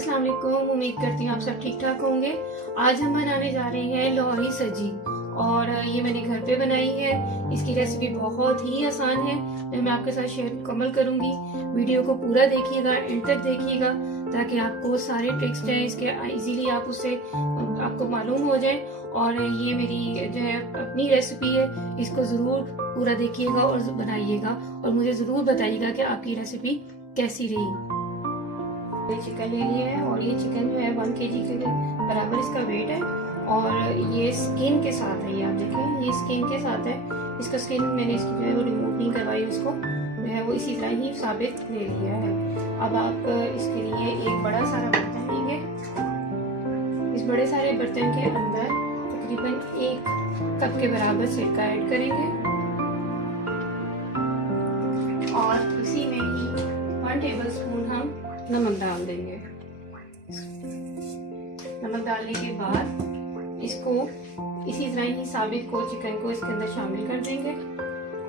अस्सलाम वालेकुम। उम्मीद करती हूँ आप सब ठीक ठाक होंगे। आज हम बनाने जा रहे हैं लोहरी सजी और ये मैंने घर पे बनाई है। इसकी रेसिपी बहुत ही आसान है, मैं आपके साथ शेयर मुकम्मल करूंगी। वीडियो को पूरा देखिएगा, एंड तक देखिएगा ताकि आपको सारे ट्रिक्स जो है इसके इजीली आपको मालूम हो जाए। और ये मेरी जो है अपनी रेसिपी है, इसको जरूर पूरा देखिएगा और बनाइएगा और मुझे जरूर बताइएगा कि आपकी रेसिपी कैसी रही। चिकन ले लिया है और ये चिकन जो है 1 kg के बराबर इसका वेट है और ये स्किन के साथ है। ये आप देखें, ये स्किन के साथ है। इसका स्किन मैंने इसकी जो है वो रिमूव नहीं करवाई, उसको जो है वो इसी तरह ही साबित ले लिया है। अब आप इसके लिए एक बड़ा सारा बर्तन लेंगे। इस बड़े सारे बर्तन के अंदर तकरीबन 1 कप के बराबर सिरका ऐड करेंगे और इसी में ही 1 टेबलस्पून हम नमक डाल देंगे। नमक डालने के बाद इसको इसी तरह ही साबित को चिकन को इसके अंदर शामिल कर देंगे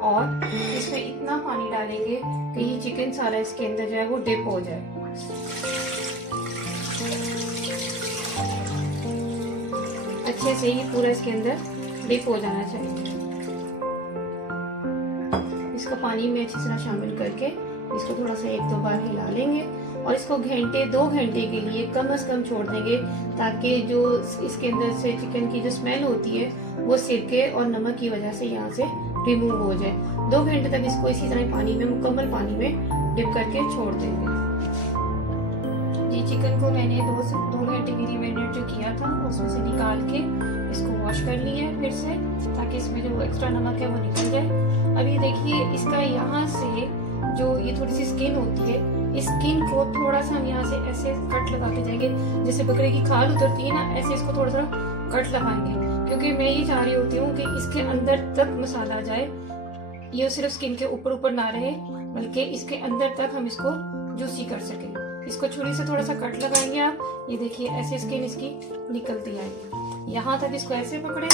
और इसमें इतना पानी डालेंगे कि ये चिकन सारा इसके अंदर जो है वो डिप हो जाए। अच्छे से ही पूरा इसके अंदर डिप हो जाना चाहिए। इसको पानी में अच्छी तरह शामिल करके इसको थोड़ा सा 1-2 बार हिला लेंगे और इसको 2 घंटे के लिए कम से कम छोड़ देंगे ताकि जो इसके अंदर से चिकन की जो स्मेल होती है वो सिरके और नमक की वजह से यहाँ से रिमूव हो जाए। 2 घंटे तक इसको इसी तरह पानी में, मुकम्मल पानी में डिप करके छोड़ देंगे। ये चिकन को मैंने 2 घंटे के लिए मैरिनेट जो किया था उसमें से निकाल के इसको वॉश कर लिया है फिर से, ताकि इसमें जो एक्स्ट्रा नमक है वो निकल जाए। अब ये देखिए, इसका यहाँ से जो ये थोड़ी सी स्किन होती है, इस स्किन को थोड़ा सा हम यहाँ से ऐसे कट लगा के जाएंगे, जैसे बकरे की खाल उतरती है ना, ऐसे इसको थोड़ा सा कट लगाएंगे, क्योंकि मैं ये चाह रही होती हूँ कि इसके अंदर तक मसाला जाए। ये सिर्फ स्किन के ऊपर ना रहे बल्कि इसके अंदर तक हम इसको जूसी कर सके। इसको छुरी से थोड़ा सा कट लगाएंगे आप। ये देखिए, ऐसे स्किन इसकी निकलती आएगी। यहाँ तक इसको ऐसे पकड़े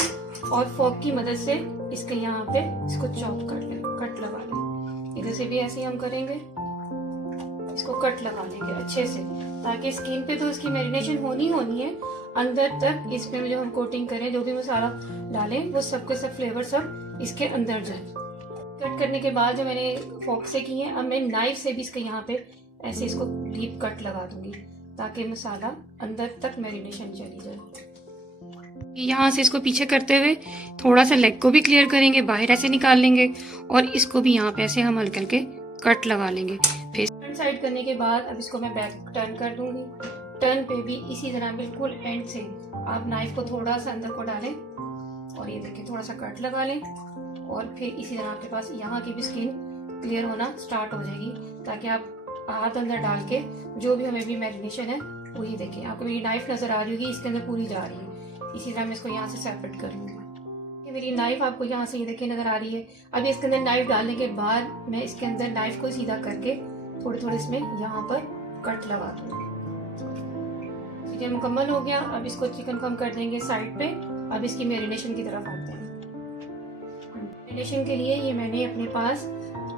और फोक की मदद से इसके यहाँ पे इसको चॉप कर ले, कट लगा ले। इधर से भी ऐसे ही हम करेंगे, इसको कट लगा लेंगे अच्छे से, ताकि स्किन पे तो इसकी मैरिनेशन होनी है, अंदर तक इसमें जो हम कोटिंग करें, जो भी मसाला डालें, वो सब फ्लेवर सब इसके अंदर जाए। कट करने के बाद जो मैंने फोक से की है, अब मैं नाइफ से भी इसके यहाँ पे ऐसे इसको डीप कट लगा दूंगी ताकि मसाला अंदर तक मैरिनेशन चली जाए। यहाँ से इसको पीछे करते हुए थोड़ा सा लेग को भी क्लियर करेंगे, बाहर ऐसे निकाल लेंगे और इसको भी यहाँ पे ऐसे हम हल्के हल्के कट लगा लेंगे। फिर फ्रंट साइड करने के बाद अब इसको मैं बैक टर्न कर दूंगी। टर्न पे भी इसी तरह बिल्कुल एंड से आप नाइफ को थोड़ा सा अंदर को डालें और ये देखिए थोड़ा सा कट लगा लें और फिर इसी तरह आपके पास यहाँ की भी स्किन क्लियर होना स्टार्ट हो जाएगी, ताकि आप हाथ अंदर डाल के जो भी हमें भी मैरिनेशन है वो, ये देखिए आपको मेरी नाइफ नजर आ रही होगी, इसके अंदर पूरी जा रही है। इसी तरह मैं इसको यहाँ से सेपरेट कर लूंगी। मेरी नाइफ आपको यहाँ से ये देखिए नजर आ रही है। अभी इसके अंदर नाइफ डालने के बाद मैं इसके अंदर नाइफ को सीधा करके थोड़े थोड़े इसमें यहाँ पर कट लगा दूंगी। ठीक है, मुकम्मल हो गया। अब इसको चिकन को हम कर देंगे साइड पे। अब इसकी मैरिनेशन की तरफ आते हैं। मैरिनेशन के लिए ये मैंने अपने पास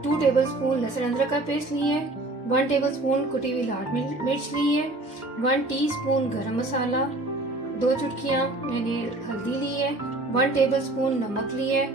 2 टेबलस्पून लहसुन अदरक का पेस्ट ली है, 1 टेबलस्पून कुटी हुई लाल मिर्च ली है, 1 टीस्पून गरम मसाला, 2 चुटकियाँ मैंने हल्दी ली है, 1 टेबलस्पून नमक ली है,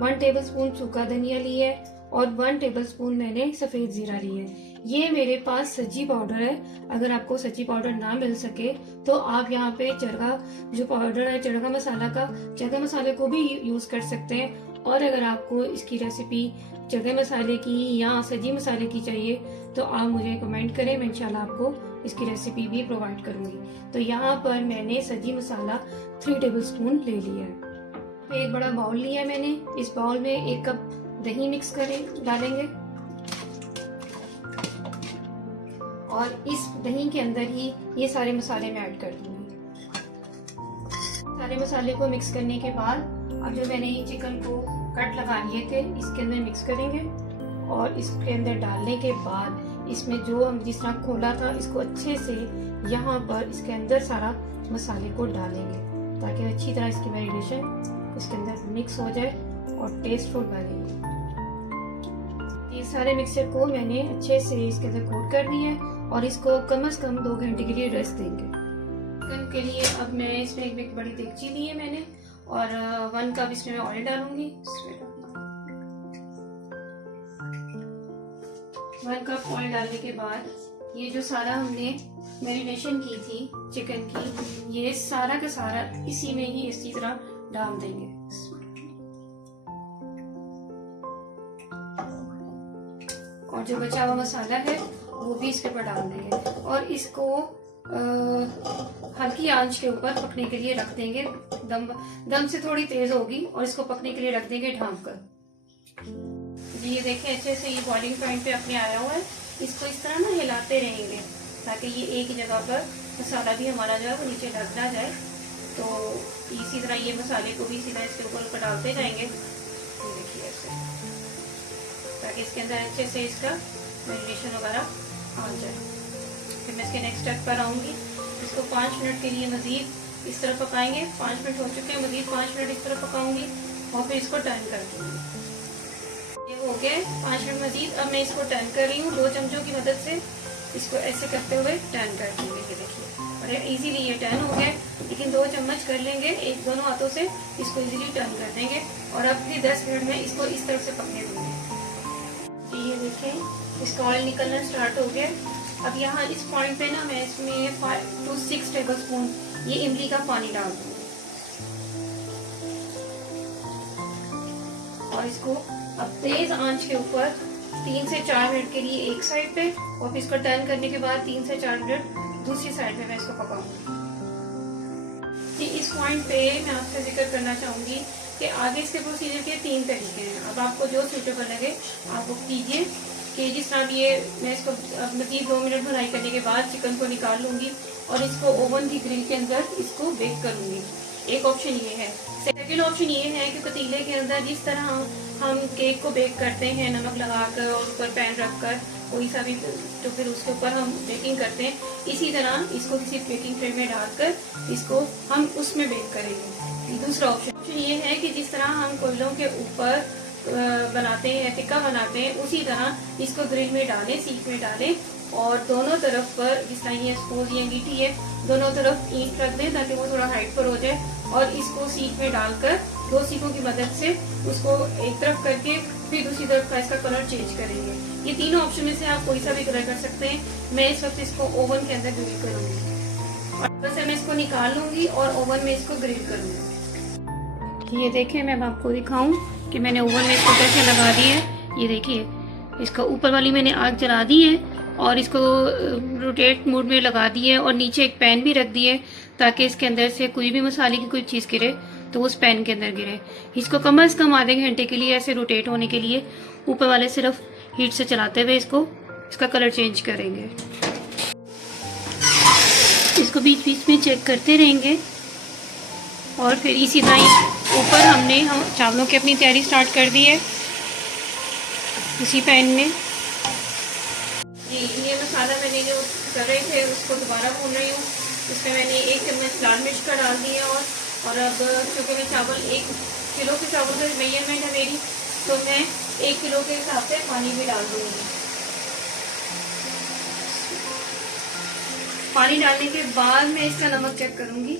1 टेबलस्पून सूखा धनिया ली है और 1 टेबलस्पून मैंने सफेद जीरा ली है। ये मेरे पास सज्जी पाउडर है। अगर आपको सज्जी पाउडर ना मिल सके तो आप यहाँ पे चरगा जो पाउडर है, चरगा मसाले को भी यूज कर सकते हैं। और अगर आपको इसकी रेसिपी चरगा मसाले की या सज्जी मसाले की चाहिए तो आप मुझे कमेंट करें, मैं इंशाल्लाह आपको इसकी रेसिपी भी प्रोवाइड करूंगी। तो यहाँ पर मैंने सब्जी मसाला 3 टेबलस्पून ले लिया है। एक बड़ा बाउल लिया है मैंने। इस बाउल में 1 कप दही मिक्स डालेंगे और इस दही के अंदर ही ये सारे मसाले मैं ऐड कर दूंगी। सारे मसाले को मिक्स करने के बाद अब जो मैंने ये चिकन को कट लगा लिए थे इसके अंदर मिक्स करेंगे और इसके अंदर डालने के बाद इसमें जो हम जिस तरह खोला था इसको अच्छे से यहाँ पर इसके अंदर सारा मसाले को डालेंगे ताकि अच्छी तरह इसकी मैरिनेशन इसके अंदर मिक्स हो जाए और टेस्टफुल बने। ये सारे मिक्सचर को मैंने अच्छे से इसके अंदर कोट कर दिया है और इसको कम से कम 2 घंटे के लिए रेस्ट देंगे। चिकन के लिए अब मैं इसमें एक बड़ी देगची ली है मैंने, और 1 कप इसमें मैं ऑयल डालूंगी। 1 कप ऑयल डालने के बाद ये जो सारा हमने मैरिनेशन की थी चिकन की, ये सारा का सारा इसी में ही इसी तरह डाल देंगे। और जो बचा हुआ मसाला है वो भी इसके ऊपर डाल देंगे और इसको हल्की आंच के ऊपर पकने के लिए रख देंगे। दम से थोड़ी तेज होगी और इसको पकने के लिए रख देंगे ढांप कर। ये देखें अच्छे से ये बॉइलिंग पॉइंट पे अपने आया हुआ है। इसको इस तरह ना हिलाते रहेंगे ताकि ये एक जगह पर मसाला भी हमारा जो है वो नीचे ढक ना जाए। तो इसी तरह ये मसाले को भी इसी तरह इसके ऊपर डालते जाएंगे, ये देखिए ऐसे, ताकि इसके अंदर अच्छे से इसका मैरिनेशन वगैरह आ जाए। फिर मैं इसके नेक्स्ट स्टेप पर आऊंगी। इसको 5 मिनट के लिए मजीद इस तरह पकाएंगे। 5 मिनट हो चुके हैं, मजीद 5 मिनट इस तरह पकाऊंगी और फिर इसको टर्न कर दूंगी। ये हो गया 5 मिनट मजीद। अब मैं इसको टर्न कर रही हूँ 2 चमचों की मदद से। इसको ऐसे करते हुए टर्न कर देंगे, ये देखिए, और इजीली ये टर्न हो गया। लेकिन 2 चम्मच कर लेंगे, एक दोनों हाथों से इसको इजीली टर्न कर देंगे और अब भी 10 मिनट में इसको इस तरफ से पकने देंगे। ये देखें इसका ऑयल निकलना स्टार्ट हो गया। अब यहाँ इस पॉइंट पे ना मैं इसमें 5 to 6 टेबल स्पून ये इमली का पानी डाल दूंगी और इसको अब तेज आंच के ऊपर 3 से 4 मिनट के लिए एक साइड पे और फिर इसको टर्न करने के बाद 3 से 4 मिनट दूसरी साइड पे मैं इसको पकाऊंगी। इस पॉइंट पे मैं आपसे जिक्र करना चाहूंगी कि आगे इसके प्रोसीजर के 3 तरीके हैं। अब आपको जो सूटेबल लगे आप वो कीजिए। कि जिस तरह ये मैं इसको मजीद 2 मिनट भुनाई करने के बाद चिकन को निकाल लूंगी और इसको ओवन की ग्रिल के अंदर इसको बेक कर लूंगी। एक ऑप्शन ये है। सेकंड ऑप्शन ये है कि पतीले के अंदर जिस तरह हम केक को बेक करते हैं नमक लगाकर और ऊपर पैन रखकर कोई सा भी, तो फिर उसके ऊपर हम बेकिंग करते हैं, इसी तरह इसको किसी बेकिंग ट्रे में डालकर इसको हम उसमें बेक करेंगे। दूसरा ऑप्शन ये है कि जिस तरह हम कोयलों के ऊपर बनाते हैं, टिक्का बनाते हैं, उसी तरह इसको ग्रिल में डालें, सीख में डालें और दोनों तरफ पर, जिस तरह ये सपोज ये अंगीठी है, दोनों तरफ ईंट रख दें ताकि वो थोड़ा हाइट पर हो जाए और इसको सीख में डालकर 2 सीखों की मदद से उसको एक तरफ करके फिर दूसरी तरफ का इसका कलर चेंज करेंगे। ये तीनों ऑप्शन में से आप कोई सा भी कलर कर सकते हैं। मैं इस वक्त इसको ओवन के अंदर ग्रिल करूंगी और बस मैं इसको निकाल लूंगी और ओवन में इसको ग्रिल करूंगी। ये देखिए मैं आपको दिखाऊं कि मैंने ओवन में इसको कैसे लगा दी है। ये देखिए इसका ऊपर वाली मैंने आग जला दी है और इसको रोटेट मोड में लगा दी है और नीचे एक पैन भी रख दी है ताकि इसके अंदर से कोई भी मसाले की कोई चीज़ गिरे तो उस पैन के अंदर गिरे। इसको कम से कम आधे घंटे के लिए ऐसे रोटेट होने के लिए ऊपर वाले सिर्फ हीट से चलाते हुए इसका कलर चेंज करेंगे। इसको बीच बीच में चेक करते रहेंगे और फिर इसी तरह ऊपर हमने चावलों की अपनी तैयारी स्टार्ट कर दी है इसी पैन में। ये मसाला मैंने जो कर रहे थे उसको दोबारा भून रही हूँ। इसमें मैंने 1 चम्मच लाल मिर्च का डाल दिया और अब क्योंकि मैं चावल 1 किलो के चावल का मेजरमेंट है मेरी, तो मैं 1 किलो के हिसाब से पानी भी डाल दूँगी। पानी डालने के बाद मैं इसका नमक चेक करूँगी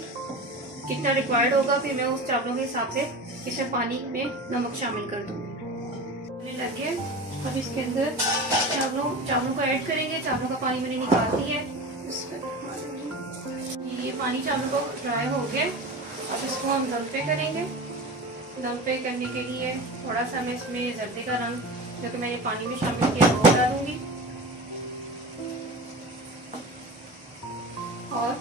कितना रिक्वायर्ड होगा, फिर मैं उस चावलों के हिसाब से इसमें पानी में नमक शामिल कर दूँगी। लग गया। अब इसके अंदर चावलों को ऐड करेंगे। चावलों का पानी मैंने निकाल दिया है। ये पानी चावलों को ड्राई हो गया। अब इसको हम दम पे करेंगे। दम पे करने के लिए थोड़ा सा मैं इसमें जर्दे का रंग जो कि मैंने पानी में शामिल किया वो डालूंगी और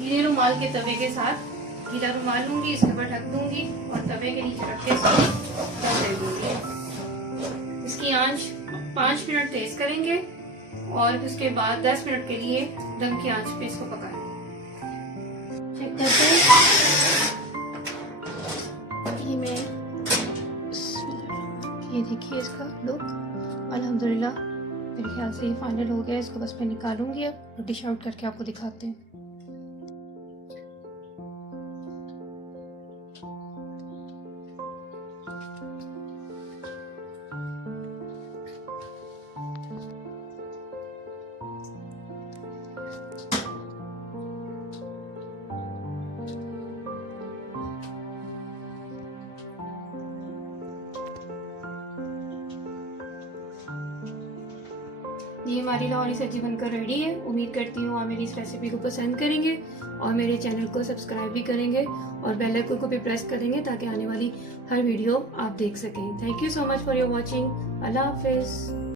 गीले रुमाल के तवे के साथ गीला रुमाल लूंगी, इसके ऊपर ढक दूंगी और तवे के नीचे रख के दम दे दूंगी। इसकी आंच 5 मिनट तेज करेंगे और उसके बाद 10 मिनट के लिए दम की आंच पे इसको पकाएंगे। चेक करते हैं। ये देखिए इसका लुक अल्हम्दुलिल्लाह मेरे ख्याल से ये फाइनल हो गया। इसको बस मैं निकालूंगी अब डिश आउट करके आपको दिखाते हैं। ये हमारी लाहौरी सब्जी बनकर रेडी है। उम्मीद करती हूँ आप मेरी इस रेसिपी को पसंद करेंगे और मेरे चैनल को सब्सक्राइब भी करेंगे और बेल आइकन को भी प्रेस करेंगे ताकि आने वाली हर वीडियो आप देख सकें। Thank you so much for your watching. Allah Hafiz.